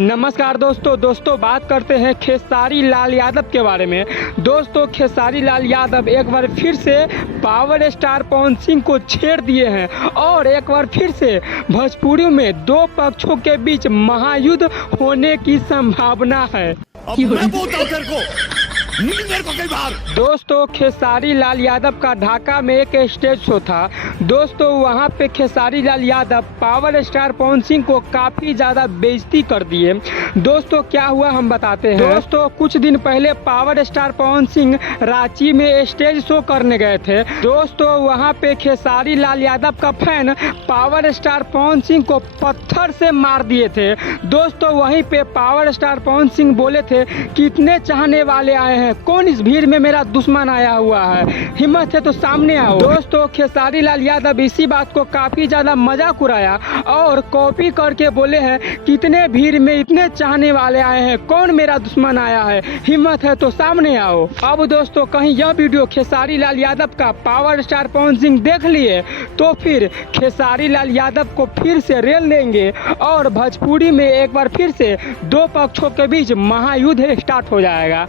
नमस्कार दोस्तों बात करते हैं खेसारी लाल यादव के बारे में। दोस्तों खेसारी लाल यादव एक बार फिर से पावर स्टार पवन सिंह को छेड़ दिए हैं और एक बार फिर से भोजपुरी में दो पक्षों के बीच महायुद्ध होने की संभावना है। दोस्तों खेसारी लाल यादव का ढाका में एक स्टेज शो था। दोस्तों वहां पे खेसारी लाल यादव पावर स्टार पवन सिंह को काफी ज्यादा बेइज्जती कर दिए। दोस्तों क्या हुआ हम बताते हैं। दोस्तों कुछ दिन पहले पावर स्टार पवन सिंह रांची में स्टेज शो करने गए थे। दोस्तों वहां पे खेसारी लाल यादव का fan power star Pawan Singh को पत्थर से मार दिए थे। दोस्तों वहीं पे पावर स्टार पवन सिंह बोले थे कितने चाहने वाले आए हैं, कौन इस भीड़ में मेरा दुश्मन आया हुआ है, हिम्मत है तो सामने आओ। दोस्तों खेसारी लाल यादव इसी बात को काफी ज्यादा मजाक उड़ाया और कॉपी करके बोले हैं कितने भीड़ में इतने चाहने वाले आए हैं, कौन मेरा दुश्मन आया है, हिम्मत है तो सामने आओ। अब दोस्तों कहीं यह वीडियो खेसारी लाल यादव का पावर स्टार पवन सिंह देख लिए तो फिर खेसारी लाल यादव को फिर से रेल लेंगे और भोजपुरी में एक बार फिर से दो पक्षों के बीच महायुद्ध स्टार्ट हो जाएगा।